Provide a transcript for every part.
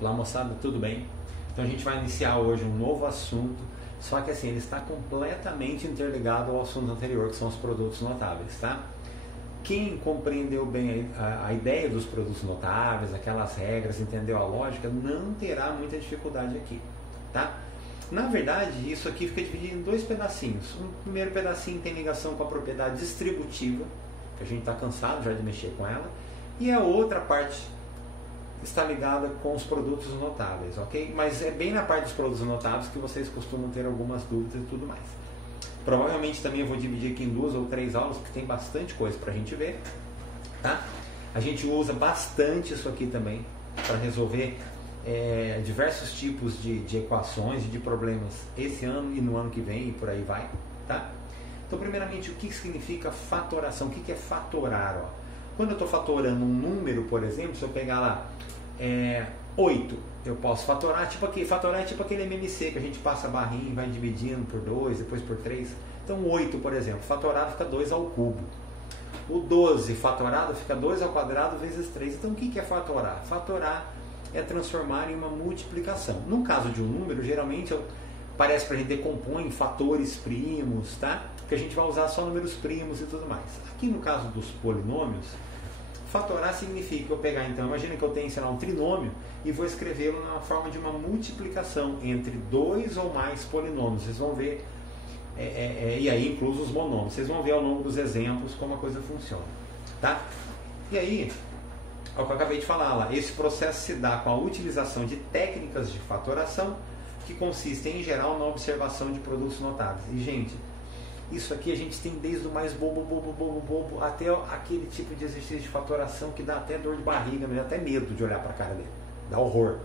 Olá moçada, tudo bem? Então a gente vai iniciar hoje um novo assunto, só que assim, ele está completamente interligado ao assunto anterior, que são os produtos notáveis, tá? Quem compreendeu bem a ideia dos produtos notáveis, aquelas regras, entendeu a lógica, não terá muita dificuldade aqui, tá? Na verdade, isso aqui fica dividido em dois pedacinhos. Um primeiro pedacinho tem ligação com a propriedade distributiva, que a gente está cansado já de mexer com ela, e a outra parte está ligada com os produtos notáveis, ok? Mas é bem na parte dos produtos notáveis que vocês costumam ter algumas dúvidas e tudo mais. Provavelmente também eu vou dividir aqui em 2 ou 3 aulas, porque tem bastante coisa para a gente ver, tá? A gente usa bastante isso aqui também para resolver diversos tipos de equações e de problemas esse ano e no ano que vem e por aí vai, tá? Então, primeiramente, o que significa fatoração? O que é fatorar? Ó? Quando eu estou fatorando um número, por exemplo, se eu pegar lá 8, eu posso fatorar, fatorar é tipo aquele MMC que a gente passa a barrinha e vai dividindo por 2, depois por 3. Então 8, por exemplo, fatorado fica 2 ao cubo. O 12 fatorado fica 2 ao quadrado vezes 3. Então o que é fatorar? Fatorar é transformar em uma multiplicação. No caso de um número, geralmente parece para a gente decompor em fatores primos, tá? Porque a gente vai usar só números primos e tudo mais. Aqui no caso dos polinômios, fatorar significa eu pegar, então, imagina que eu tenho, sei lá, um trinômio e vou escrevê-lo na forma de uma multiplicação entre 2 ou mais polinômios. Vocês vão ver, e aí incluso os monômios. Vocês vão ver ao longo dos exemplos como a coisa funciona, tá? E aí, é o que eu acabei de falar lá, esse processo se dá com a utilização de técnicas de fatoração que consistem, em geral, na observação de produtos notáveis. E, gente, isso aqui a gente tem desde o mais bobo, até aquele tipo de exercício de fatoração que dá até dor de barriga, me dá até medo de olhar para a cara dele. Dá horror.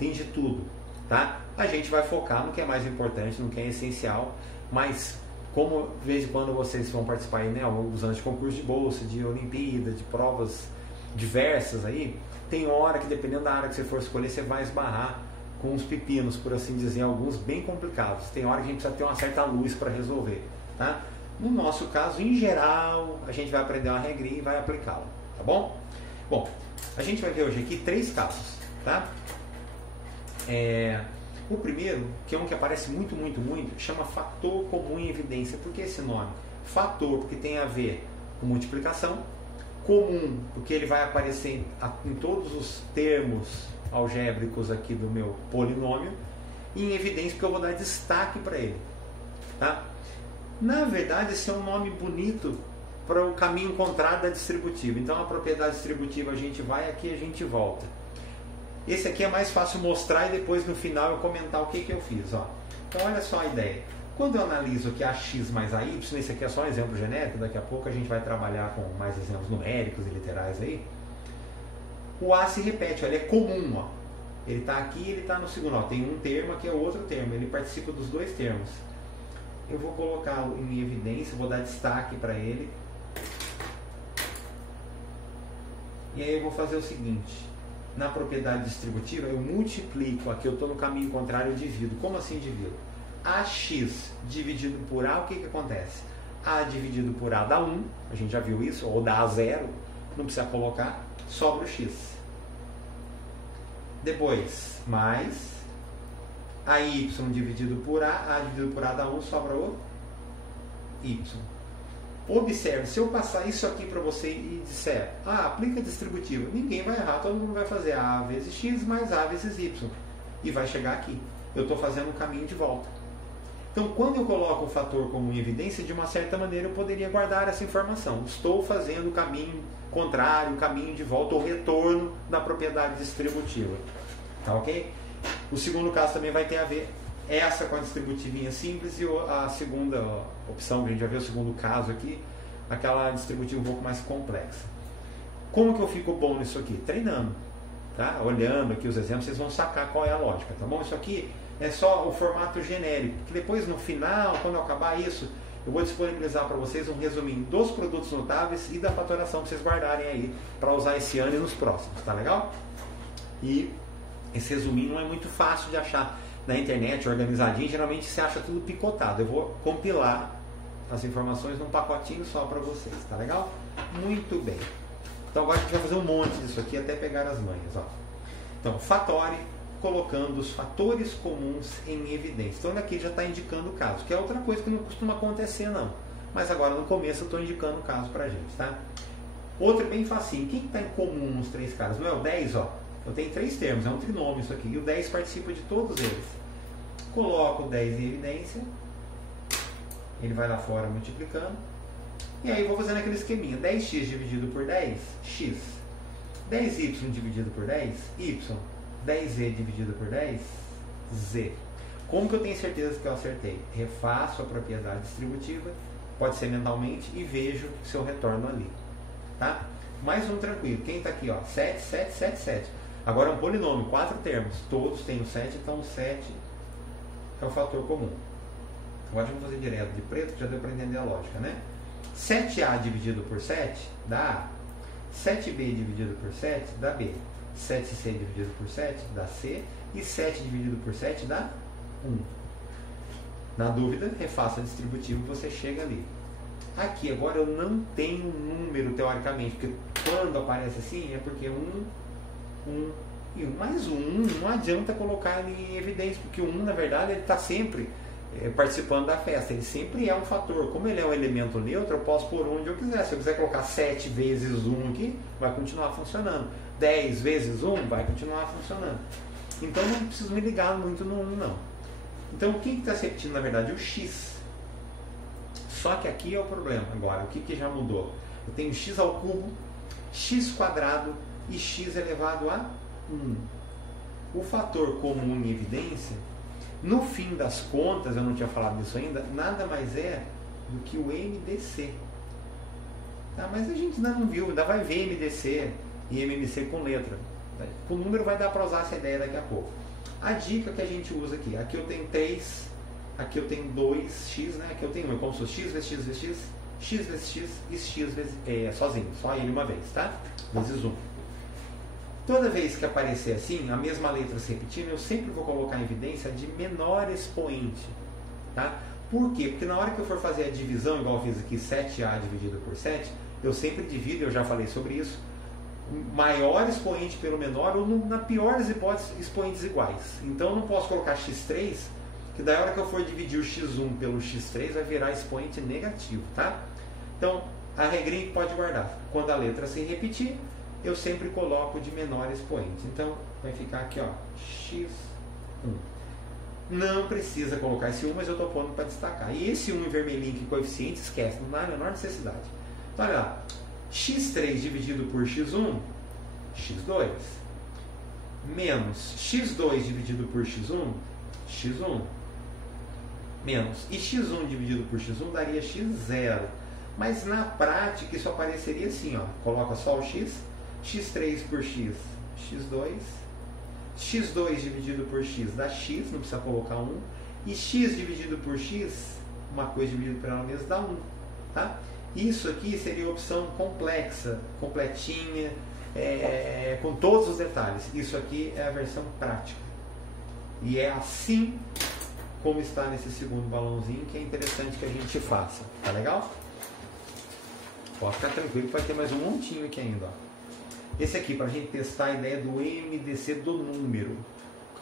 Tem de tudo, tá? A gente vai focar no que é mais importante, no que é essencial, mas como de vez em quando vocês vão participar aí, né, alguns anos de concurso de bolsa, de Olimpíada, de provas diversas aí, tem hora que dependendo da área que você for escolher, você vai esbarrar com uns pepinos, por assim dizer, alguns bem complicados. Tem hora que a gente precisa ter uma certa luz para resolver. Tá? No nosso caso, em geral, a gente vai aprender uma regrinha e vai aplicá-la, tá bom? Bom, a gente vai ver hoje aqui 3 casos, tá? O primeiro, que é um que aparece muito, chama fator comum em evidência. Por que esse nome? Fator, porque tem a ver com multiplicação. Comum, porque ele vai aparecer em todos os termos algébricos aqui do meu polinômio. E em evidência, porque eu vou dar destaque para ele, tá? Na verdade, esse é um nome bonito para o caminho contrário da distributiva. Então, a propriedade distributiva a gente vai aqui, a gente volta. Esse aqui é mais fácil mostrar e depois no final eu comentar o que eu fiz. Ó. Então, olha só a ideia. Quando eu analiso aqui AX mais AY, esse aqui é só um exemplo genérico, daqui a pouco a gente vai trabalhar com mais exemplos numéricos e literais aí. O A se repete, ó, ele é comum. Ó. Ele está aqui e ele está no segundo. Ó. Tem um termo, aqui é outro termo. Ele participa dos 2 termos. Eu vou colocá-lo em evidência, vou dar destaque para ele. E aí eu vou fazer o seguinte, na propriedade distributiva eu multiplico, aqui eu estou no caminho contrário, eu divido. Como assim divido? AX dividido por A, o que acontece? A dividido por A dá 1, a gente já viu isso, ou dá 0, não precisa colocar, sobra o X. Depois, mais AY dividido por A dividido por A dá 1, sobra o Y. Observe, se eu passar isso aqui para você e disser, aplica distributiva, ninguém vai errar, todo mundo vai fazer A vezes X mais A vezes Y. E vai chegar aqui. Eu estou fazendo um caminho de volta. Então, quando eu coloco o fator comum em evidência, de uma certa maneira eu poderia guardar essa informação. Estou fazendo o caminho contrário, o caminho de volta, o retorno da propriedade distributiva. Tá ok? O segundo caso também vai ter a ver essa com a distributivinha simples e a segunda opção, que a gente já viu o segundo caso aqui, aquela distributiva um pouco mais complexa. Como que eu fico bom nisso aqui? Treinando, tá? Olhando aqui os exemplos, vocês vão sacar qual é a lógica, tá bom? Isso aqui é só o formato genérico, que depois no final, quando eu acabar isso, eu vou disponibilizar para vocês um resuminho dos produtos notáveis e da fatoração para vocês guardarem aí para usar esse ano e nos próximos, tá legal? E esse resuminho não é muito fácil de achar na internet, organizadinho, geralmente você acha tudo picotado. Eu vou compilar as informações num pacotinho só para vocês, tá legal? Muito bem. Então agora a gente vai fazer um monte disso aqui até pegar as manhas, ó. Então, fatore, colocando os fatores comuns em evidência. Então, daqui já está indicando o caso, que é outra coisa que não costuma acontecer, não. Mas agora, no começo, eu estou indicando o caso para a gente, tá? Outro bem facinho. O que está em comum nos três caras? Não é o 10, ó? Eu tenho três termos, é um trinômio isso aqui. E o 10 participa de todos eles. Coloco o 10 em evidência. Ele vai lá fora multiplicando. E aí vou fazendo aquele esqueminha. 10x dividido por 10, x. 10y dividido por 10, y. 10z dividido por 10, z. Como que eu tenho certeza que eu acertei? Refaço a propriedade distributiva, pode ser mentalmente, e vejo se eu retorno ali. Tá? Mais um tranquilo. Quem está aqui? Ó, 7, 7, 7, 7. Agora é um polinômio, 4 termos. Todos têm o 7, então o 7 é o fator comum. Agora vamos fazer direto de preto, que já deu para entender a lógica, né? 7A dividido por 7 dá A. 7B dividido por 7 dá B. 7C dividido por 7 dá C. E 7 dividido por 7 dá 1. Na dúvida, refaça distributivo e você chega ali. Aqui agora eu não tenho número teoricamente, porque quando aparece assim é porque 1 e 1 mais 1. Não adianta colocar ele em evidência, porque o 1 na verdade ele está sempre participando da festa, ele sempre é um fator. Como ele é um elemento neutro, eu posso pôr onde eu quiser. Se eu quiser colocar 7 vezes 1 aqui, vai continuar funcionando. 10 vezes 1 vai continuar funcionando. Então não preciso me ligar muito no 1 não. Então o que está se repetindo na verdade? O x. Só que aqui é o problema agora. O que já mudou? Eu tenho x ao cubo, x quadrado e x elevado a 1. O fator comum em evidência, no fim das contas, eu não tinha falado disso ainda, nada mais é do que o MDC. Tá? Mas a gente ainda não viu, ainda vai ver MDC e MMC com letra. Com número vai dar para usar essa ideia daqui a pouco. A dica que a gente usa aqui, aqui eu tenho 3, aqui eu tenho 2x, né? Aqui eu tenho 1, como se fosse x vezes x vezes x, x vezes x e x vezes, sozinho, só ele uma vez, tá? Vezes 1. Toda vez que aparecer assim, a mesma letra se repetindo, eu sempre vou colocar em evidência de menor expoente. Tá? Por quê? Porque na hora que eu for fazer a divisão, igual eu fiz aqui, 7A dividido por 7, eu sempre divido, eu já falei sobre isso, maior expoente pelo menor, ou na pior das hipóteses, expoentes iguais. Então eu não posso colocar x3, que daí a hora que eu for dividir o x1 pelo x3, vai virar expoente negativo. Tá? Então, a regrinha que pode guardar. Quando a letra se repetir, eu sempre coloco de menor expoente. Então, vai ficar aqui, ó, x1. Não precisa colocar esse 1, mas eu estou pondo para destacar. E esse 1 em vermelhinho, que coeficiente, esquece, não há a menor necessidade. Então, olha lá, x3 dividido por x1, x2, menos x2 dividido por x1, x1, menos. E x1 dividido por x1 daria x0. Mas na prática isso apareceria assim, ó, coloca só o x, x3 por x, x2, x2 dividido por x dá x, não precisa colocar 1, e x dividido por x, uma coisa dividida por ela mesma, dá 1. Tá? Isso aqui seria a opção complexa, completinha, com todos os detalhes. Isso aqui é a versão prática. E é assim como está nesse segundo balãozinho que é interessante que a gente faça. Tá legal? Pode ficar tranquilo que vai ter mais um montinho aqui ainda. Ó. Esse aqui, para a gente testar a ideia do MDC do número.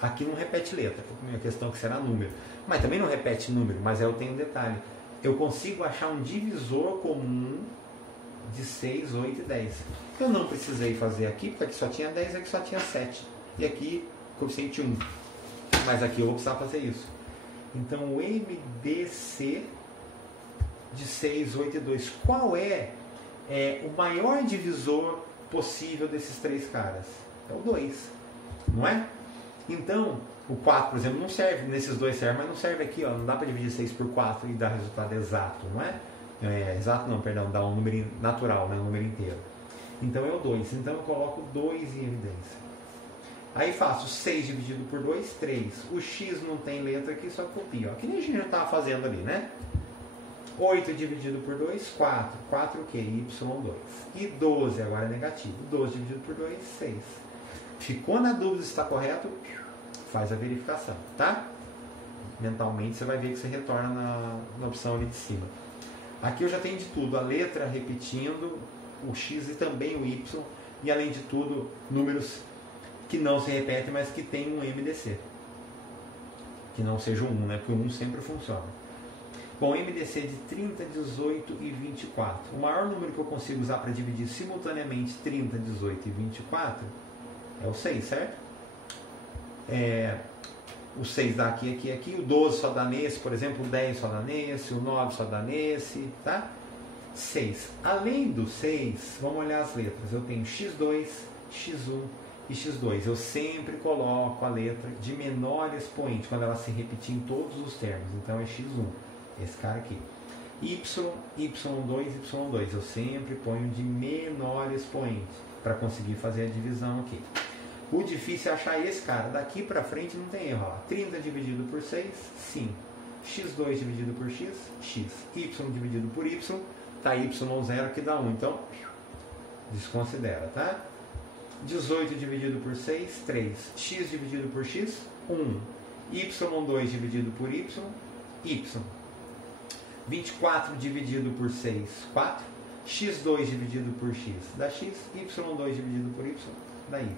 Aqui não repete letra, a questão que será número. Mas também não repete número, mas eu tenho um detalhe. Eu consigo achar um divisor comum de 6, 8 e 10. Eu não precisei fazer aqui, porque aqui só tinha 10 e aqui só tinha 7. E aqui, coeficiente 1. Mas aqui eu vou precisar fazer isso. Então, o MDC de 6, 8 e 2. Qual é o maior divisor possível desses três caras? É o 2, não é? Então, o 4, por exemplo, não serve, nesses dois serve, mas não serve aqui, ó, não dá para dividir 6 por 4 e dar resultado exato, não é? Exato não, perdão, dá um número natural, né, um número inteiro. Então é o 2, então eu coloco 2 em evidência. Aí faço 6 dividido por 2, 3. O x não tem letra aqui, só copio, ó, que nem a gente já estava fazendo ali, né? 8 dividido por 2, 4. 4 o quê? Y2. E 12 agora é negativo. 12 dividido por 2, 6. Ficou na dúvida se está correto? Faz a verificação, tá? Mentalmente você vai ver que você retorna na opção ali de cima. Aqui eu já tenho de tudo. A letra repetindo, o x e também o y. E além de tudo, números que não se repete, mas que tem um MDC. Que não seja o 1, né? Porque o 1 sempre funciona. Bom, MDC de 30, 18 e 24. O maior número que eu consigo usar para dividir simultaneamente 30, 18 e 24 é o 6, certo? O 6 dá aqui, aqui, aqui. O 12 só dá nesse, por exemplo. O 10 só dá nesse. O 9 só dá nesse, tá? 6. Além do 6, vamos olhar as letras. Eu tenho x2, x1 e x2. Eu sempre coloco a letra de menor expoente quando ela se repetir em todos os termos. Então é x1. Esse cara aqui. Y, y2, y2. Eu sempre ponho de menor expoente para conseguir fazer a divisão aqui. O difícil é achar esse cara. Daqui para frente não tem erro. Ó. 30 dividido por 6, 5. x2 dividido por x, x. Y dividido por y, tá y0 que dá 1. Então, desconsidera, tá? 18 dividido por 6, 3. X dividido por x, 1. y2 dividido por y, y. 24 dividido por 6, 4. x2 dividido por x dá x. y2 dividido por y dá y.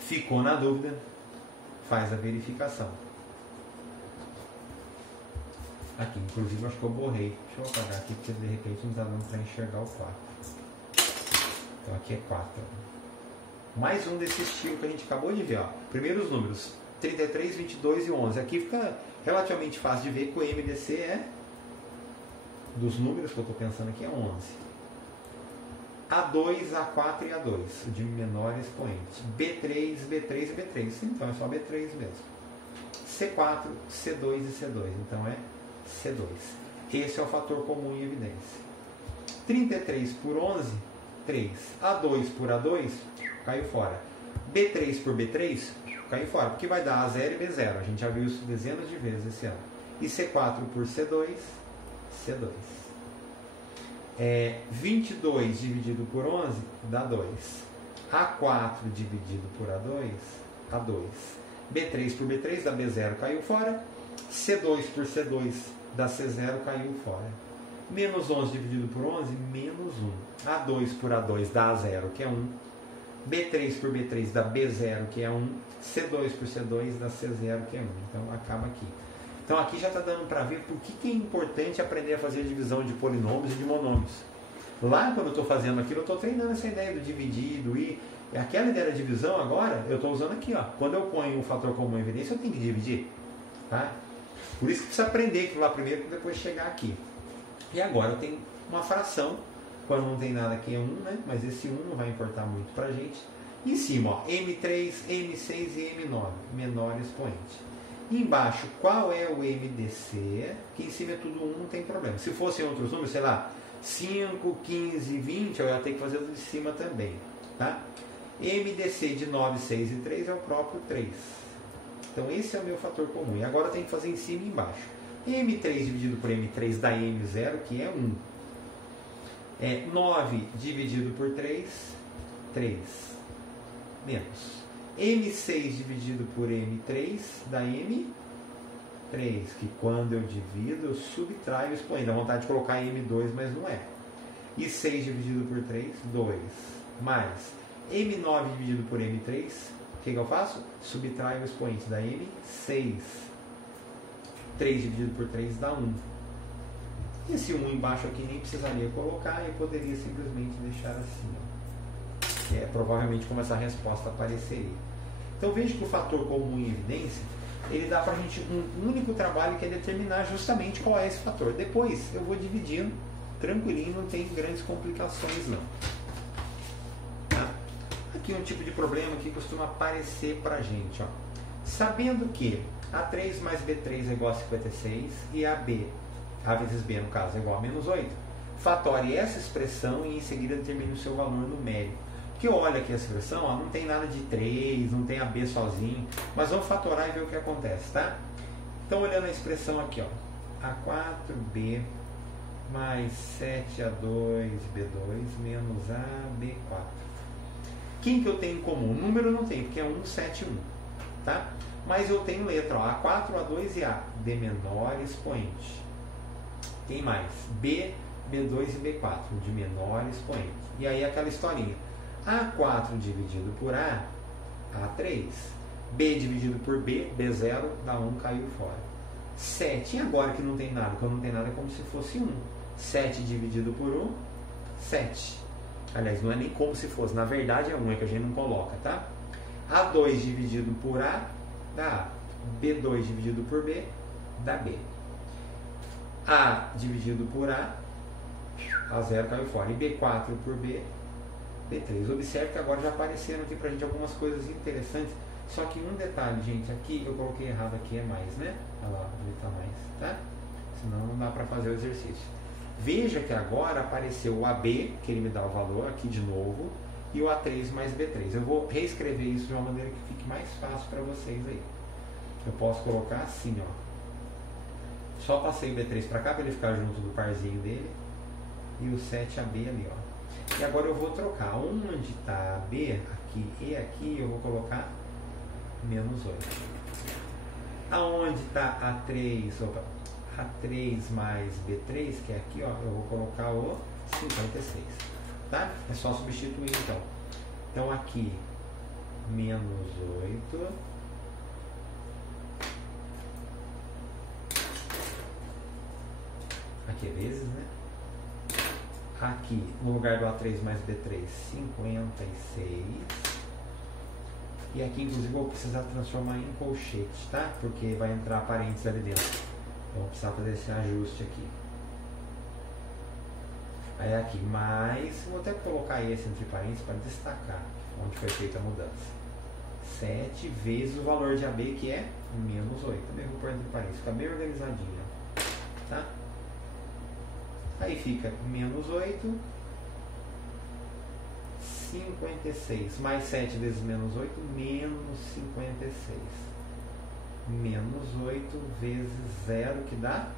Ficou na dúvida? Faz a verificação. Aqui, inclusive, acho que eu borrei. Deixa eu apagar aqui, porque de repente não está dando para enxergar o 4. Então aqui é 4. Mais um desse estilo que a gente acabou de ver. Ó. Primeiros números, 33, 22 e 11. Aqui fica relativamente fácil de ver que o MDC é, dos números que eu estou pensando aqui, é 11. A2, A4 e A2, o de menor expoente. B3, B3 e B3. Então é só B3 mesmo. C4, C2 e C2. Então é C2. Esse é o fator comum em evidência. 33 por 11, 3. A2 por A2, caiu fora. B3 por B3, caiu fora. Porque vai dar A0 e B0. A gente já viu isso dezenas de vezes esse ano. E C4 por C2, C2. 22 dividido por 11 dá 2. A4 dividido por A2, A2. B3 por B3 dá B0, caiu fora. C2 por C2 dá C0, caiu fora. Menos 11 dividido por 11, menos 1. A2 por A2 dá A0, que é 1. B3 por B3 dá B0, que é 1. C2 por C2 dá C0, que é 1. Então acaba aqui. Então aqui já está dando para ver por que é importante aprender a fazer divisão de polinômios e de monômios. Lá, quando eu estou fazendo aquilo, eu estou treinando essa ideia do dividido e aquela ideia da divisão agora, eu estou usando aqui. Ó. Quando eu ponho um fator comum em evidência, eu tenho que dividir. Tá? Por isso que precisa aprender aquilo lá primeiro para depois chegar aqui. E agora eu tenho uma fração, quando não tem nada aqui é 1, né? Mas esse 1 não vai importar muito para a gente. Em cima, ó, M3, M6 e M9, menor expoente. E embaixo, qual é o MDC? Que em cima é tudo 1, não tem problema. Se fossem outros números, sei lá, 5, 15, 20, eu ia ter que fazer o de cima também. Tá? MDC de 9, 6 e 3 é o próprio 3. Então esse é o meu fator comum. E agora eu tenho que fazer em cima e embaixo. M3 dividido por M3 dá M0, que é 1. 9 dividido por 3, 3. Menos. M6 dividido por M3 dá M3, que quando eu divido, eu subtraio o expoente. Dá vontade de colocar M2, mas não é. E 6 dividido por 3, 2. Mais M9 dividido por M3, o que eu faço? Subtraio o expoente, dá M6. 3 dividido por 3 dá 1. Esse 1 embaixo aqui nem precisaria colocar, eu poderia simplesmente deixar assim. Ó. Provavelmente como essa resposta apareceria. Então veja que o fator comum em evidência, ele dá para a gente um único trabalho que é determinar justamente qual é esse fator. Depois eu vou dividindo tranquilinho, não tem grandes complicações não. Tá? Aqui um tipo de problema que costuma aparecer para a gente. Ó. Sabendo que A3 mais B3 é igual a 56 e AB, A vezes B no caso, é igual a menos 8, fatore essa expressão e em seguida determine o seu valor numérico. Que olha aqui a expressão, ó, não tem nada de 3, não tem a B sozinho, mas vamos fatorar e ver o que acontece, tá? Então, olhando a expressão aqui, ó, A4B mais 7A2B2 menos AB4. Quem que eu tenho em comum? Número não tem, porque é 1, 7, 1, tá? Mas eu tenho letra, ó, A4, A2 e A, de menor expoente. Tem mais, B, B2 e B4, de menor expoente. E aí aquela historinha. A4 dividido por A A3. B dividido por B, B0, dá 1, caiu fora. 7, e agora que não tem nada? Quando não tem nada é como se fosse 1. 7 dividido por 1, 7. Aliás, não é nem como se fosse, na verdade é 1, é que a gente não coloca, tá? A2 dividido por A, dá A. B2 dividido por B, dá B. A dividido por A, A0 caiu fora. E B4 por B, B3. Observe que agora já apareceram aqui pra gente algumas coisas interessantes. Só que um detalhe, gente, aqui eu coloquei errado, aqui é mais, né? Olha lá, ali tá mais, tá? Senão não dá pra fazer o exercício. Veja que agora apareceu o AB, que ele me dá o valor aqui de novo, e o A3 mais B3. Eu vou reescrever isso de uma maneira que fique mais fácil para vocês aí. Eu posso colocar assim, ó. Só passei o B3 para cá para ele ficar junto do parzinho dele. E o 7AB ali, ó. E agora eu vou trocar. Onde está AB, aqui e aqui, eu vou colocar menos 8. Aonde está A3, opa, A3 mais B3, que é aqui, ó, eu vou colocar o 56. Tá? É só substituir então. Então aqui, menos 8. Aqui é vezes, né? Aqui, no lugar do A3 mais B3, 56. E aqui, inclusive, eu vou precisar transformar em colchete, tá? Porque vai entrar parênteses ali dentro. Então, vou precisar fazer esse ajuste aqui. Aí aqui, mais... Vou até colocar esse entre parênteses para destacar onde foi feita a mudança. 7 vezes o valor de AB, que é menos 8. Também vou pôr entre parênteses. Fica bem organizadinho, tá? Aí fica menos 8, 56, mais 7 vezes menos 8, menos 56. Menos 8 vezes 0, que dá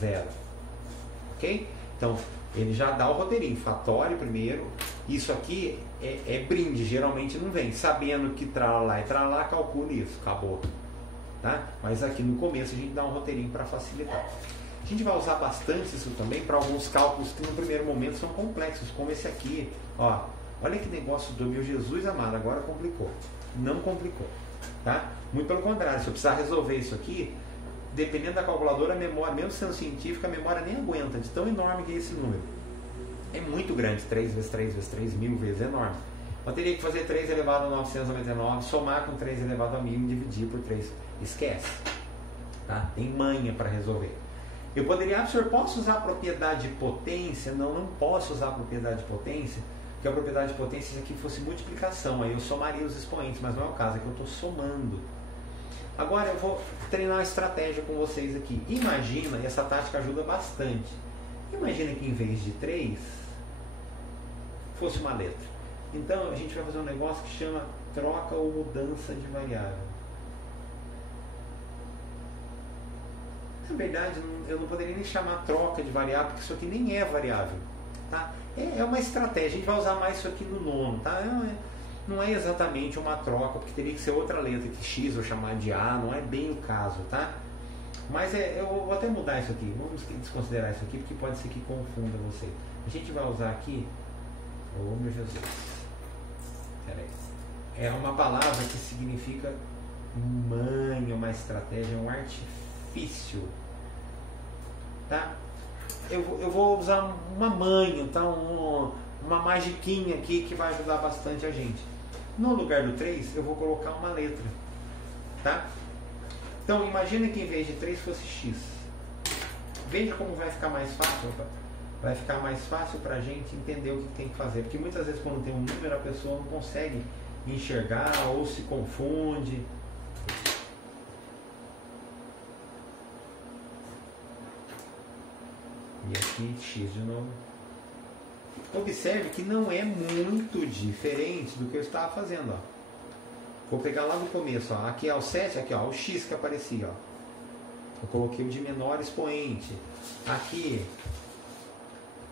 0. Ok? Então, ele já dá o roteirinho, fatório primeiro. Isso aqui é brinde, geralmente não vem. Sabendo que tralá e tralá, calcule isso, acabou. Tá? Mas aqui no começo a gente dá um roteirinho para facilitar. A gente vai usar bastante isso também para alguns cálculos que no primeiro momento são complexos, como esse aqui. Ó, olha que negócio do meu Jesus amado, agora complicou. Não complicou, tá? Muito pelo contrário, se eu precisar resolver isso aqui, dependendo da calculadora, a memória, mesmo sendo científica, a memória nem aguenta, de tão enorme que é esse número. É muito grande, 3 vezes 3 vezes 3, 1000 vezes, é enorme. Eu teria que fazer 3 elevado a 999, somar com 3 elevado a 1000 e dividir por 3. Esquece, tá? Tem manha para resolver. Eu poderia, posso usar a propriedade de potência? Não, não posso usar a propriedade de potência, porque a propriedade de potência, se aqui fosse multiplicação, aí eu somaria os expoentes, mas não é o caso, é que eu estou somando. Agora eu vou treinar a estratégia com vocês aqui. Imagina, e essa tática ajuda bastante, imagina que em vez de 3, fosse uma letra. Então a gente vai fazer um negócio que chama troca ou mudança de variável. Na verdade, eu não poderia nem chamar troca de variável, porque isso aqui nem é variável. Tá? É uma estratégia, a gente vai usar mais isso aqui no nono. Tá? Não é exatamente uma troca, porque teria que ser outra letra, que X eu chamar de A, não é bem o caso. Tá? Mas eu vou até mudar isso aqui, vamos desconsiderar isso aqui, porque pode ser que confunda você. A gente vai usar aqui, oh meu Jesus, peraí. É uma palavra que significa manha, uma estratégia, um artifício. Tá? Eu vou usar uma manha, então uma magiquinha aqui que vai ajudar bastante a gente. No lugar do 3, eu vou colocar uma letra. Tá? Então, imagina que em vez de 3 fosse X. Veja como vai ficar mais fácil. Vai ficar mais fácil para a gente entender o que tem que fazer. Porque muitas vezes quando tem um número, a pessoa não consegue enxergar ou se confunde. E aqui X de novo. Observe que não é muito diferente do que eu estava fazendo. Ó. Vou pegar lá no começo. Ó. Aqui é o 7, aqui ó, o X que aparecia. Ó. Eu coloquei o de menor expoente. Aqui,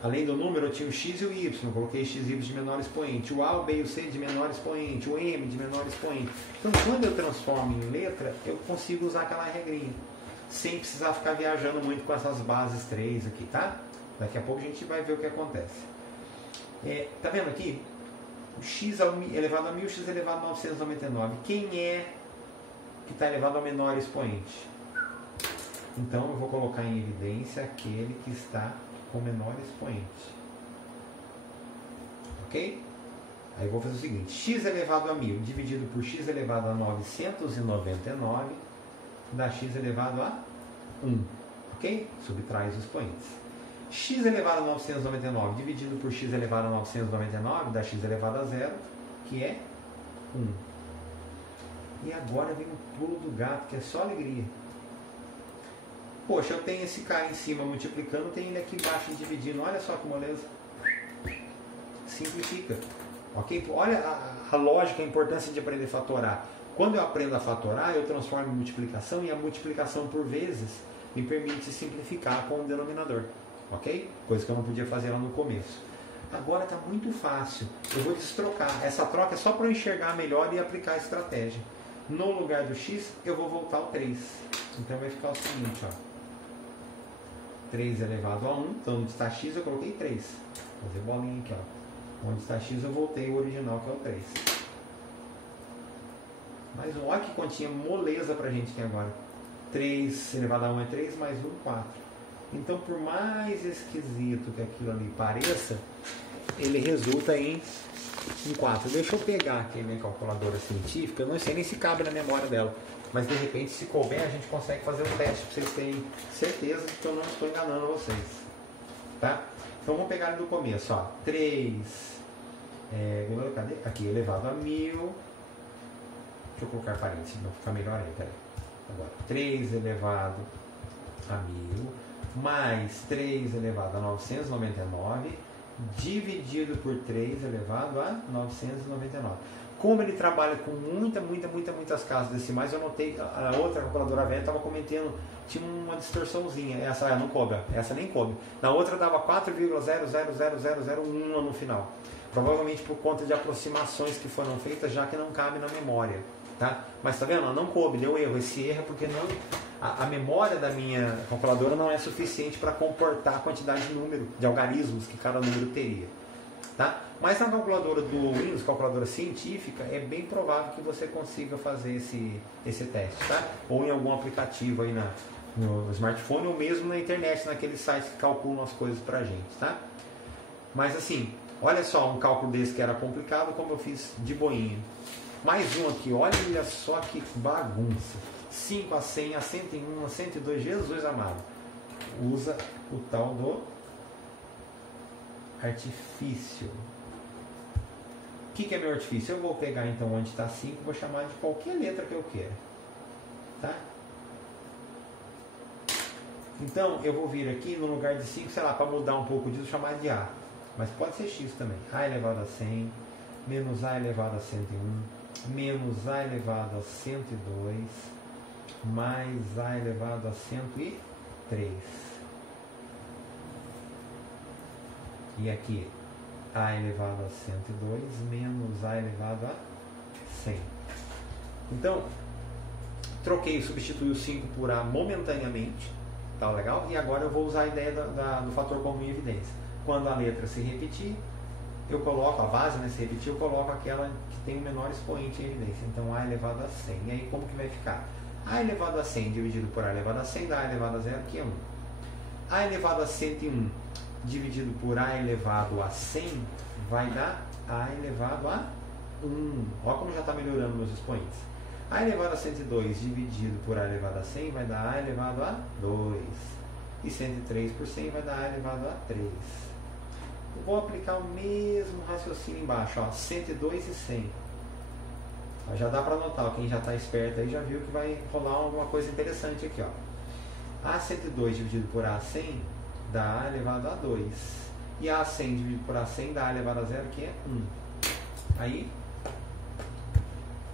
além do número, eu tinha o X e o Y. Eu coloquei X e Y de menor expoente. O A, o B e o C de menor expoente. O M de menor expoente. Então, quando eu transformo em letra, eu consigo usar aquela regrinha. Sem precisar ficar viajando muito com essas bases 3 aqui, tá? Daqui a pouco a gente vai ver o que acontece. Tá vendo aqui? o x elevado a 1000, x elevado a 999. Quem é que está elevado ao menor expoente? Então eu vou colocar em evidência aquele que está com menor expoente. Ok? Aí eu vou fazer o seguinte, x elevado a 1000 dividido por x elevado a 999 dá x elevado a 1. Ok? Subtrai os expoentes. X elevado a 999 dividido por x elevado a 999 dá x elevado a 0, que é 1. E agora vem o pulo do gato, que é só alegria. Poxa, eu tenho esse cara em cima multiplicando, tem ele aqui embaixo dividindo. Olha só que moleza. Simplifica. Ok? Olha a lógica, a importância de aprender a fatorar. Quando eu aprendo a fatorar, eu transformo em multiplicação, e a multiplicação por vezes me permite simplificar com o denominador. Ok? Coisa que eu não podia fazer lá no começo. Agora está muito fácil. Eu vou destrocar. Essa troca é só para eu enxergar melhor e aplicar a estratégia. No lugar do x, eu vou voltar ao 3. Então vai ficar o seguinte, ó. 3 elevado a 1. Então onde está x eu coloquei 3. Vou fazer bolinha aqui, ó. Onde está x eu voltei o original, que é o 3. Mas olha que continha moleza pra gente aqui agora. 3 elevado a 1 é 3, mais 1, 4. Então, por mais esquisito que aquilo ali pareça, ele resulta em 4. Deixa eu pegar aqui a minha calculadora científica. Eu não sei nem se cabe na memória dela. Mas, de repente, se couber, a gente consegue fazer um teste para vocês terem certeza de que eu não estou enganando vocês. Tá? Então, vamos pegar do começo. Ó. 3, cadê? Aqui, elevado a 1000. Deixa eu colocar parênteses, não ficar melhor aí. Peraí. Agora, 3 elevado a 1000 mais 3 elevado a 999 dividido por 3 elevado a 999. Como ele trabalha com muitas casas decimais, eu notei, a outra calculadora velha estava cometendo, tinha uma distorçãozinha. Essa não coube, essa nem coube. Na outra dava 4,000001 no final. Provavelmente por conta de aproximações que foram feitas, já que não cabe na memória. Tá? Mas tá vendo? Não coube, deu erro. Esse erro é porque não, a memória da minha calculadora não é suficiente para comportar a quantidade de número, de algarismos que cada número teria. Tá? Mas na calculadora do Windows, calculadora científica, é bem provável que você consiga fazer esse teste. Tá? Ou em algum aplicativo aí no smartphone, ou mesmo na internet, naqueles sites que calculam as coisas pra gente. Tá? Mas assim, olha só um cálculo desse que era complicado, como eu fiz de boinha. Mais um aqui, olha só que bagunça. 5 a 100, a 101, a 102, Jesus amado. Usa o tal do artifício. O que é meu artifício? Eu vou pegar então onde está 5, vou chamar de qualquer letra que eu queira. Tá? Então eu vou vir aqui no lugar de 5, sei lá, para mudar um pouco disso, chamar de A. Mas pode ser X também. A elevado a 100, menos A elevado a 101. Menos A elevado a 102 mais A elevado a 103. E aqui A elevado a 102 menos A elevado a 100. Então, troquei, substituí o 5 por A momentaneamente. Tá legal? E agora eu vou usar a ideia do fator comum em evidência. Quando a letra se repetir, eu coloco a base, né, se repetir, eu coloco aquela que tem o menor expoente em evidência. Então, A elevado a 100. E aí, como que vai ficar? A elevado a 100 dividido por A elevado a 100 dá A elevado a 0, que é 1. A elevado a 101 dividido por A elevado a 100 vai dar A elevado a 1. Olha como já está melhorando meus expoentes. A elevado a 102 dividido por A elevado a 100 vai dar A elevado a 2. E 103 por 100 vai dar A elevado a 3. Eu vou aplicar o mesmo raciocínio embaixo, ó, 102 e 100. Já dá para notar, ó, quem já está esperto aí já viu que vai rolar alguma coisa interessante aqui. Ó. A102 dividido por A100 dá A elevado a 2. E A100 dividido por A100 dá A elevado a 0, que é 1. Aí,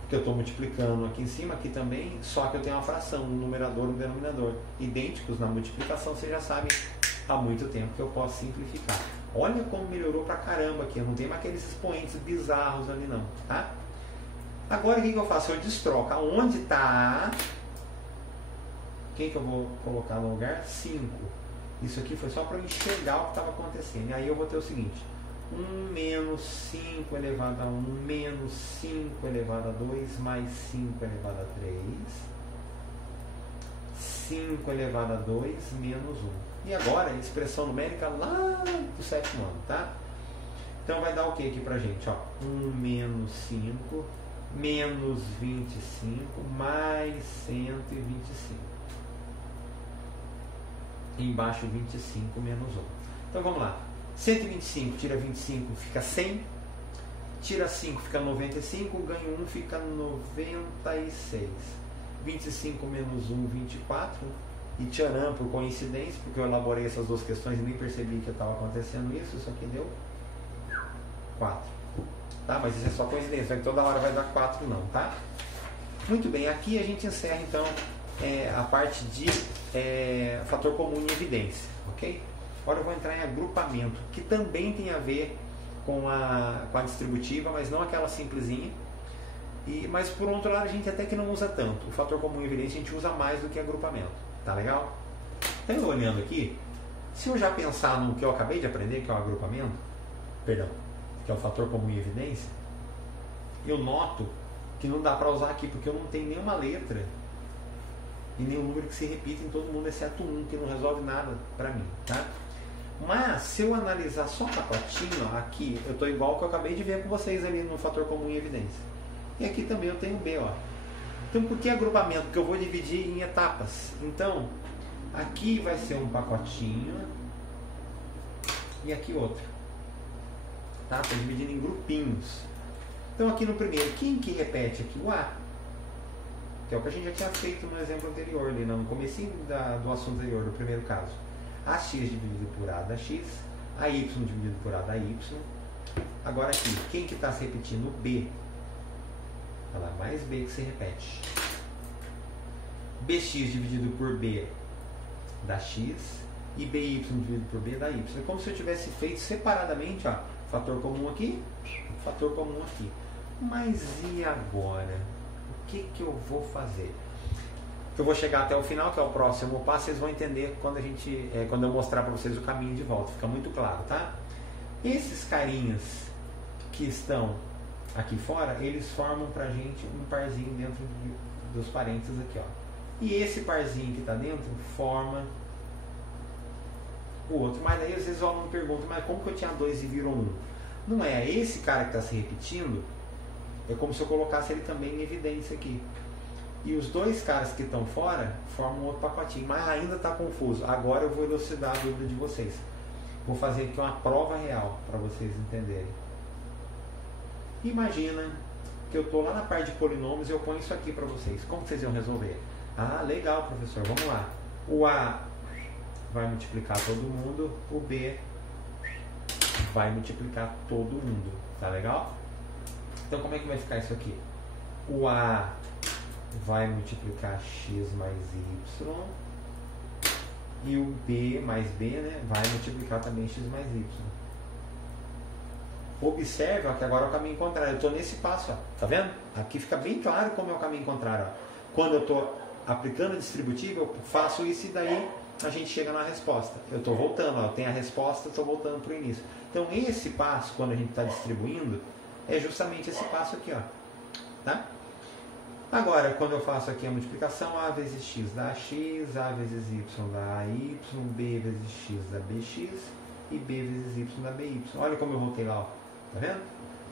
que eu estou multiplicando aqui em cima, aqui também, só que eu tenho uma fração, um numerador e um denominador. Idênticos na multiplicação, vocês já sabem há muito tempo que eu posso simplificar. Olha como melhorou pra caramba aqui. Eu não tenho mais aqueles expoentes bizarros ali não, tá? Agora o que eu faço? Eu destroco. Aonde está? Quem que eu vou colocar no lugar? 5. Isso aqui foi só para eu enxergar o que estava acontecendo. E aí eu vou ter o seguinte. 1 menos 5 elevado a 1 menos 5 elevado a 2 mais 5 elevado a 3. 5 elevado a 2 menos 1. E agora a expressão numérica lá do 7º ano, tá? Então vai dar o que aqui pra gente? Ó, 1 menos 5 menos 25 mais 125. Embaixo 25 menos 1. Então vamos lá. 125 tira 25 fica 100. Tira 5 fica 95. Ganho 1 fica 96. 25 menos 1, 24. E tcharam, por coincidência, porque eu elaborei essas duas questões e nem percebi que estava acontecendo isso. Isso aqui deu 4. Tá? Mas isso é só coincidência. Toda hora vai dar 4 não, tá? Muito bem. Aqui a gente encerra então a parte de fator comum e evidência. Ok? Agora eu vou entrar em agrupamento, que também tem a ver com a distributiva, mas não aquela simplesinha. Mas por outro lado a gente até que não usa tanto. O fator comum e evidência a gente usa mais do que agrupamento. Tá legal? Então eu olhando aqui, se eu já pensar no que eu acabei de aprender, que é o agrupamento, perdão, que é o fator comum e evidência, eu noto que não dá para usar aqui, porque eu não tenho nenhuma letra e nenhum número que se repita em todo mundo, exceto 1, que não resolve nada para mim, tá? Mas se eu analisar só o pacotinho, ó, aqui eu estou igual que eu acabei de ver com vocês ali no fator comum e evidência. E aqui também eu tenho B, ó. Então por que agrupamento? Porque eu vou dividir em etapas. Então, aqui vai ser um pacotinho e aqui outro. Tá? Estou dividindo em grupinhos. Então aqui no primeiro, quem que repete aqui? O A. Que é o que a gente já tinha feito no exemplo anterior, ali, no comecinho do assunto anterior, do primeiro caso. AX dividido por A da X, AY dividido por A da Y. Agora aqui, quem que está se repetindo? O B. Olha lá, mais B que se repete. BX dividido por B da X e BY dividido por B da Y. É como se eu tivesse feito separadamente, ó, fator comum aqui, fator comum aqui. Mas e agora? O que eu vou fazer? Eu vou chegar até o final, que é o próximo passo, vocês vão entender quando quando eu mostrar para vocês o caminho de volta. Fica muito claro, tá? Esses carinhas que estão aqui fora, eles formam pra gente um parzinho dentro dos parênteses aqui, ó. E esse parzinho que está dentro forma o outro. Mas aí às vezes o aluno pergunta, mas como que eu tinha 2 e virou 1? Não é esse cara que está se repetindo, é como se eu colocasse ele também em evidência aqui. E os dois caras que estão fora formam outro pacotinho, mas ainda está confuso. Agora eu vou elucidar a dúvida de vocês. Vou fazer aqui uma prova real para vocês entenderem. Imagina que eu estou lá na parte de polinômios e eu ponho isso aqui para vocês. Como vocês iam resolver? Ah, legal, professor, vamos lá. O A vai multiplicar todo mundo, o B vai multiplicar todo mundo. Tá legal? Então como é que vai ficar isso aqui? O A vai multiplicar x mais y e o B mais B, né, vai multiplicar também x mais y. Observe, ó, que agora é o caminho contrário. Eu estou nesse passo, ó, tá vendo? Aqui fica bem claro como é o caminho contrário. Ó. Quando eu estou aplicando a distributiva, eu faço isso e daí a gente chega na resposta. Eu estou voltando, ó, eu tenho a resposta, estou voltando para o início. Então esse passo, quando a gente está distribuindo, é justamente esse passo aqui, ó, tá? Agora, quando eu faço aqui a multiplicação, A vezes x dá x, A vezes y dá y, B vezes x dá bx e B vezes y dá by. Olha como eu voltei lá, ó. Tá vendo?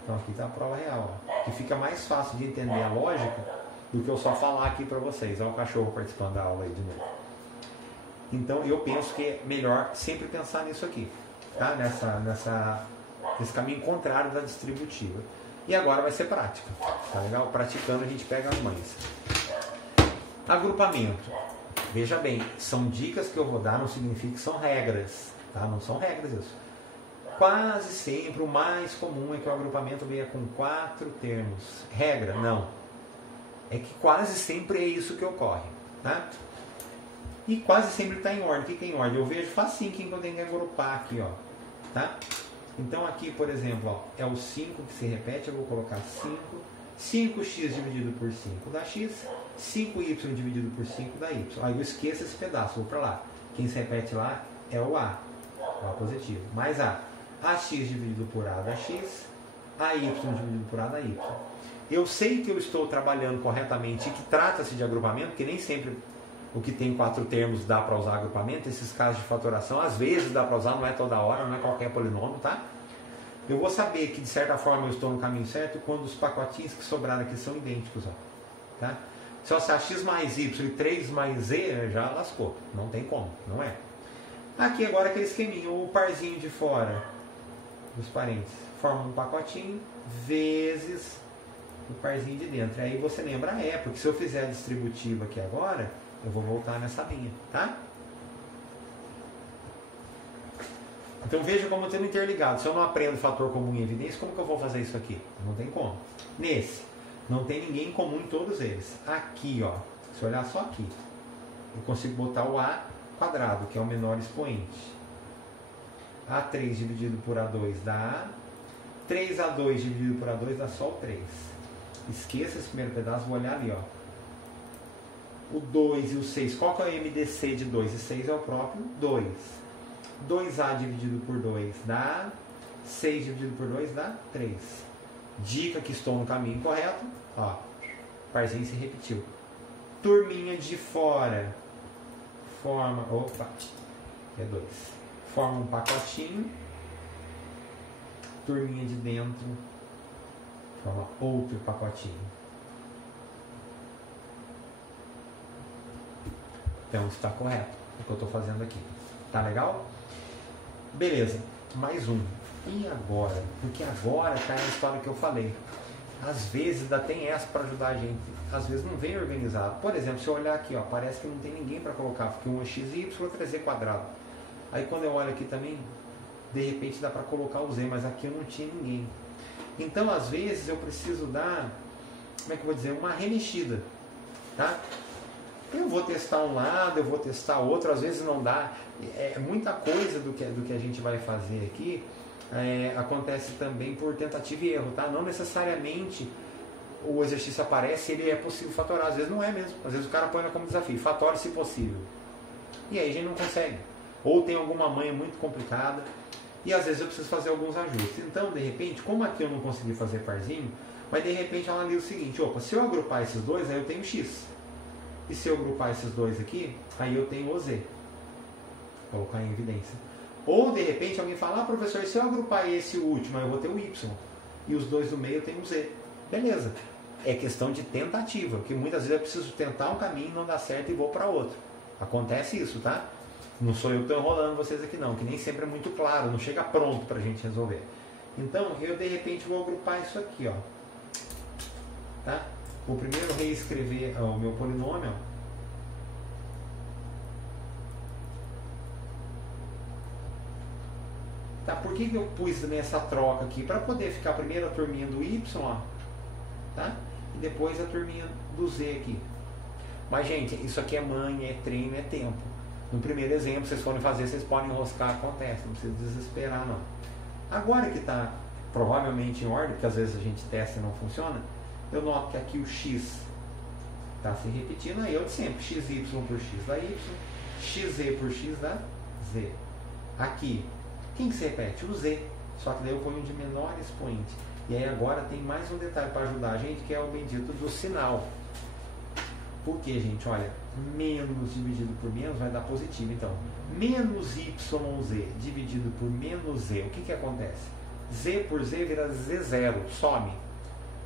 Então aqui está a prova real, ó, que fica mais fácil de entender a lógica do que eu só falar aqui para vocês. Olha o cachorro participando da aula aí de novo. Então eu penso que é melhor sempre pensar nisso aqui, tá? Nesse caminho contrário da distributiva. E agora vai ser prática, tá legal? Praticando a gente pega as manhas. Agrupamento. Veja bem, são dicas que eu vou dar, não significa que são regras, tá? Não são regras isso. Quase sempre o mais comum é que o agrupamento venha com 4 termos. Regra? Não. É que quase sempre é isso que ocorre, tá? E quase sempre está em ordem. O que é em ordem? Eu vejo facinho quem que eu tenho que agrupar aqui, ó, tá? Então aqui, por exemplo, ó, é o 5 que se repete, eu vou colocar 5. 5x dividido por 5 dá x. 5y dividido por 5 dá y. Aí eu esqueço esse pedaço, vou para lá. Quem se repete lá é o A. O A positivo. Mais A. AX dividido por A dá X, AY dividido por A dá Y. Eu sei que eu estou trabalhando corretamente e que trata-se de agrupamento, porque nem sempre o que tem 4 termos dá para usar agrupamento. Esses casos de fatoração, às vezes dá para usar, não é toda hora, não é qualquer polinômio, tá? Eu vou saber que de certa forma eu estou no caminho certo quando os pacotinhos que sobraram aqui são idênticos, ó, tá? Se eu achar x mais y e 3 mais z, já lascou, não tem como, não é? Aqui agora aquele esqueminha, o parzinho de fora dos parênteses forma um pacotinho vezes o parzinho de dentro. Aí você lembra, porque se eu fizer a distributiva aqui agora, eu vou voltar nessa linha, tá? Então veja como eu tenho interligado. Se eu não aprendo fator comum em evidência, como que eu vou fazer isso aqui? Não tem como. Nesse, não tem ninguém em comum em todos eles. Aqui, ó, se eu olhar só aqui, eu consigo botar o A quadrado, que é o menor expoente. A3 dividido por A2 dá A. 3A2 dividido por A2 dá só o 3. Esqueça esse primeiro pedaço, vou olhar ali, ó. O 2 e o 6, qual que é o MDC de 2 e 6? É o próprio 2. 2A dividido por 2 dá 6 dividido por 2 dá 3. Dica que estou no caminho correto. Ó, parzinho se repetiu. Turminha de fora forma, é 2. Forma um pacotinho. Turminha de dentro forma outro pacotinho. Então está correto o que eu estou fazendo aqui. Tá legal? Beleza, mais um. E agora? Porque agora cai na história que eu falei. Às vezes ainda tem essa para ajudar a gente. Às vezes não vem organizado. Por exemplo, se eu olhar aqui, ó, parece que não tem ninguém para colocar, porque um é x e y, outro é z quadrado. Aí quando eu olho aqui também, de repente dá para colocar o z, mas aqui eu não tinha ninguém. Então às vezes eu preciso dar, como é que eu vou dizer, uma remexida, tá? Eu vou testar um lado, eu vou testar outro, às vezes não dá. Muita coisa do que a gente vai fazer aqui acontece também por tentativa e erro, tá? Não necessariamente o exercício aparece, ele é possível fatorar, às vezes não é mesmo. Às vezes o cara põe como desafio, fatore se possível. E aí a gente não consegue. Ou tem alguma manha muito complicada e às vezes eu preciso fazer alguns ajustes. Então, de repente, como aqui eu não consegui fazer parzinho, mas de repente eu analiso o seguinte, opa, se eu agrupar esses dois, aí eu tenho x. E se eu agrupar esses dois aqui, aí eu tenho o z. Vou colocar em evidência. Ou de repente alguém fala, professor, se eu agrupar esse último, aí eu vou ter o y. E os dois do meio eu tenho o z. Beleza. É questão de tentativa, porque muitas vezes eu preciso tentar um caminho, não dá certo e vou para outro. Acontece isso, tá? Não sou eu que estou enrolando vocês aqui não, que nem sempre é muito claro, não chega pronto para a gente resolver. Então, eu de repente vou agrupar isso aqui, ó. Tá? Vou primeiro reescrever o meu polinômio. Tá? Por que eu pus também essa troca aqui? Para poder ficar primeiro a turminha do y, ó, tá? E depois a turminha do z aqui. Mas, gente, isso aqui é manha, é treino, é tempo. No primeiro exemplo, vocês forem fazer, vocês podem enroscar, acontece, não precisa desesperar, não. Agora que está provavelmente em ordem, porque às vezes a gente testa e não funciona, eu noto que aqui o x está se repetindo, aí eu de sempre, xy por x dá y, xz por x dá z. Aqui, quem que se repete? O z, só que daí eu ponho um de menor expoente. E aí agora tem mais um detalhe para ajudar a gente, que é o bendito do sinal. Por quê, gente? Olha, menos dividido por menos vai dar positivo. Então, menos YZ dividido por menos Z, o que que acontece? Z por Z vira Z0, some.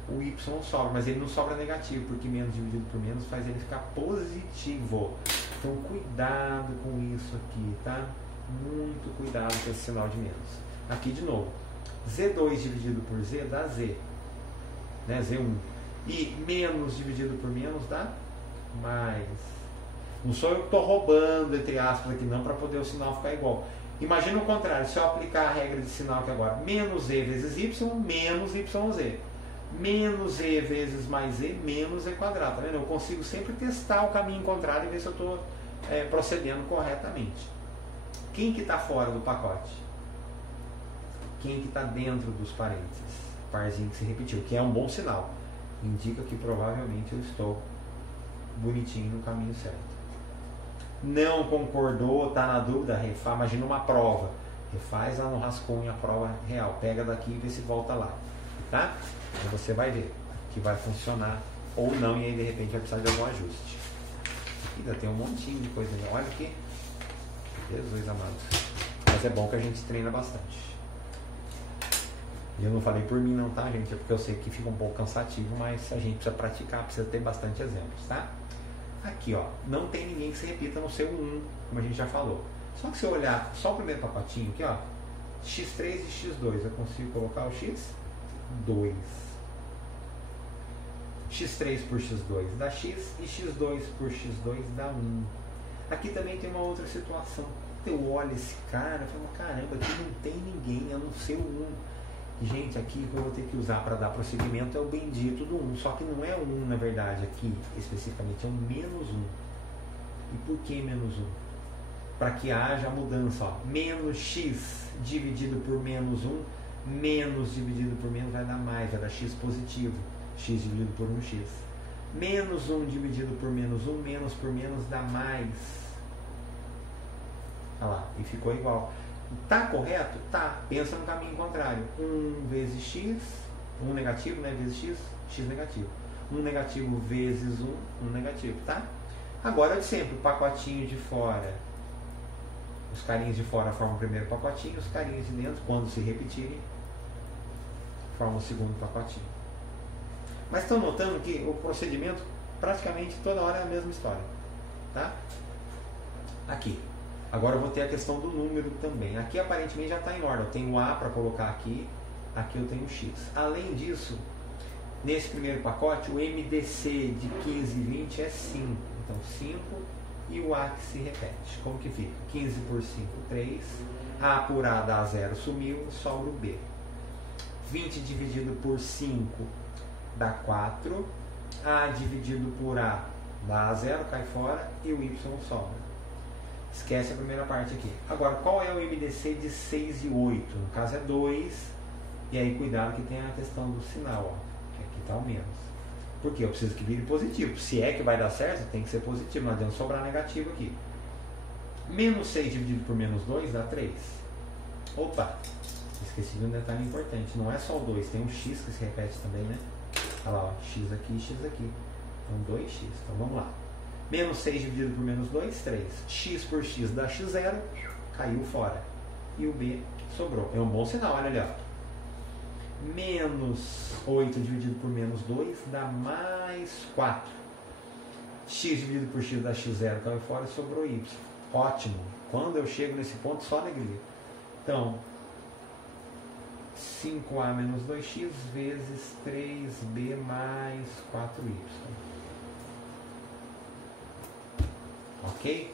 O Y sobra, mas ele não sobra negativo, porque menos dividido por menos faz ele ficar positivo. Então, cuidado com isso aqui, tá? Muito cuidado com esse sinal de menos. Aqui de novo, Z2 dividido por Z dá Z, né? Z1. E menos dividido por menos dá mais. Não sou eu que estou roubando, entre aspas, aqui não, para poder o sinal ficar igual. Imagina o contrário, se eu aplicar a regra de sinal aqui agora, menos z vezes y, menos yz. Menos z vezes mais z, menos z quadrado. Tá vendo? Eu consigo sempre testar o caminho contrário e ver se eu estou procedendo corretamente. Quem que está fora do pacote? Quem que está dentro dos parênteses? Parzinho que se repetiu, que é um bom sinal. Indica que provavelmente eu estou bonitinho no caminho certo. Não concordou, está na dúvida, imagina uma prova. Refaz lá no rascunho a prova real. Pega daqui e vê se volta lá. Tá? Aí você vai ver que vai funcionar ou não, e aí de repente vai precisar de algum ajuste. Ainda tem um montinho de coisa ali. Olha aqui. Jesus amado. Mas é bom que a gente treina bastante. E eu não falei por mim não, tá, gente? É porque eu sei que fica um pouco cansativo, mas a gente precisa praticar, precisa ter bastante exemplos, tá? Aqui, ó, não tem ninguém que se repita no seu 1, como a gente já falou. Só que se eu olhar só o primeiro pacotinho aqui, ó, x3 e x2, eu consigo colocar o x2. x3 por x2 dá x e x2 por x2 dá 1. Aqui também tem uma outra situação. Eu olho esse cara e falo, caramba, aqui não tem ninguém a não ser o 1. Gente, aqui que eu vou ter que usar para dar prosseguimento é o bendito do 1. Só que não é o 1, na verdade, aqui especificamente, é o menos 1. E por que menos 1? Para que haja a mudança. Ó. Menos x dividido por menos 1, menos dividido por menos vai dar mais, vai dar x positivo. X dividido por 1x. Menos 1 dividido por menos 1, menos por menos dá mais. Olha lá, e ficou igual. Tá correto? Tá. Pensa no caminho contrário. 1 vezes x, 1 negativo, né? Vezes x, x negativo. 1 negativo vezes 1 negativo, tá? Agora, de sempre, o pacotinho de fora. Os carinhos de fora formam o primeiro pacotinho, os carinhos de dentro, quando se repetirem, formam o segundo pacotinho. Mas estão notando que o procedimento, praticamente toda hora é a mesma história, tá? Aqui. Agora eu vou ter a questão do número também. Aqui aparentemente já está em ordem. Eu tenho A para colocar aqui. Aqui eu tenho X. Além disso, nesse primeiro pacote, o MDC de 15 e 20 é 5. Então 5 e o A que se repete. Como que fica? 15 por 5, 3. A por A dá 0, sumiu, sobra o B. 20 dividido por 5 dá 4. A dividido por A dá 0, cai fora. E o Y sobra. Esquece a primeira parte aqui. Agora, qual é o MDC de 6 e 8? No caso é 2. E aí, cuidado que tem a questão do sinal. Ó, que aqui está o menos. Por quê? Eu preciso que vire positivo. Se é que vai dar certo, tem que ser positivo. Não adianta sobrar negativo aqui. Menos 6 dividido por menos 2 dá 3. Opa! Esqueci de um detalhe importante. Não é só o 2. Tem um x que se repete também, né? Olha lá, ó, x aqui e x aqui. Então, 2x. Então, vamos lá. Menos 6 dividido por menos 2, 3. X por x dá x0, caiu fora. E o B sobrou. É um bom sinal, olha ali. Ó. Menos 8 dividido por menos 2 dá mais 4. X dividido por x dá x0, caiu fora e sobrou y. Ótimo. Quando eu chego nesse ponto, só alegria. Então, 5a menos 2x vezes 3b mais 4y. Ok?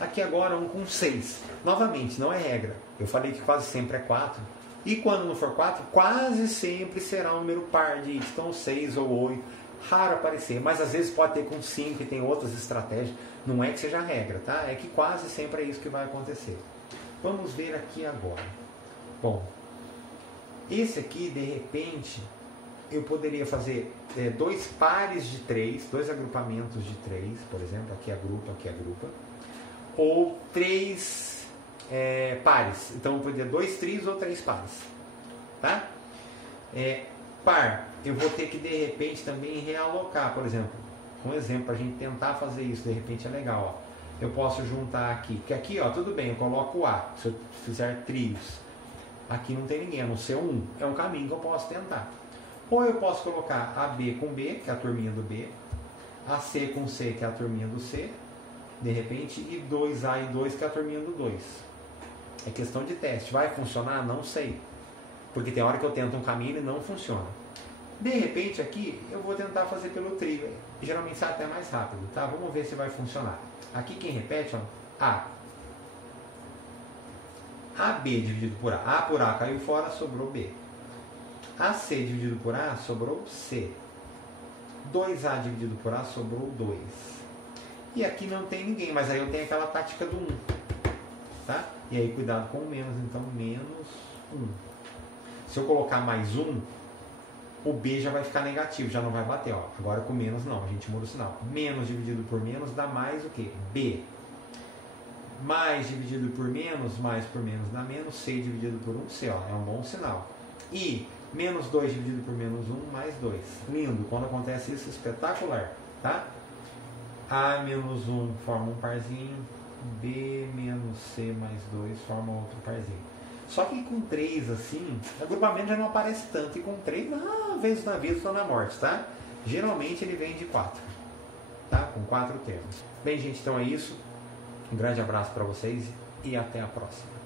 Aqui agora um com 6. Novamente, não é regra. Eu falei que quase sempre é 4. E quando não for 4, quase sempre será um número par de então 6 ou 8. Raro aparecer, mas às vezes pode ter com 5 e tem outras estratégias. Não é que seja regra, tá? É que quase sempre é isso que vai acontecer. Vamos ver aqui agora. Bom, esse aqui, de repente, eu poderia fazer 2 pares de 3, 2 agrupamentos de 3, por exemplo, aqui agrupa, ou 3 pares. Então eu poderia 2 tris ou 3 pares. Tá? Par, eu vou ter que de repente também realocar, por exemplo. Um exemplo para a gente tentar fazer isso, de repente é legal. Ó. Eu posso juntar aqui, porque aqui, ó, tudo bem, eu coloco o A, se eu fizer trios. Aqui não tem ninguém, a não ser um. É um caminho que eu posso tentar. Ou eu posso colocar AB com B, que é a turminha do B, AC com C, que é a turminha do C, de repente, e 2A e 2, que é a turminha do 2. É questão de teste. Vai funcionar? Não sei. Porque tem hora que eu tento um caminho e não funciona. De repente, aqui, eu vou tentar fazer pelo trio. Geralmente sai até mais rápido, tá? Vamos ver se vai funcionar. Aqui quem repete, ó, A. AB dividido por A. A por A caiu fora, sobrou B. AC dividido por A, sobrou C. 2A dividido por A, sobrou 2. E aqui não tem ninguém, mas aí eu tenho aquela tática do 1. Tá? E aí cuidado com o menos, então menos 1. Se eu colocar mais 1, o B já vai ficar negativo, já não vai bater. Ó. Agora com menos não, a gente muda o sinal. Menos dividido por menos dá mais o quê? B. mais dividido por menos, mais por menos dá menos, C dividido por 1, C, ó, é um bom sinal. E menos 2 dividido por menos 1, mais 2. Lindo, quando acontece isso, espetacular, tá? A menos 1 forma um parzinho, B menos C mais 2 forma outro parzinho. Só que com 3 assim, o agrupamento já não aparece tanto, e com 3, vezes na vida, estou na morte, tá? Geralmente ele vem de 4, tá? Com 4 termos. Bem, gente, então é isso. Um grande abraço para vocês e até a próxima.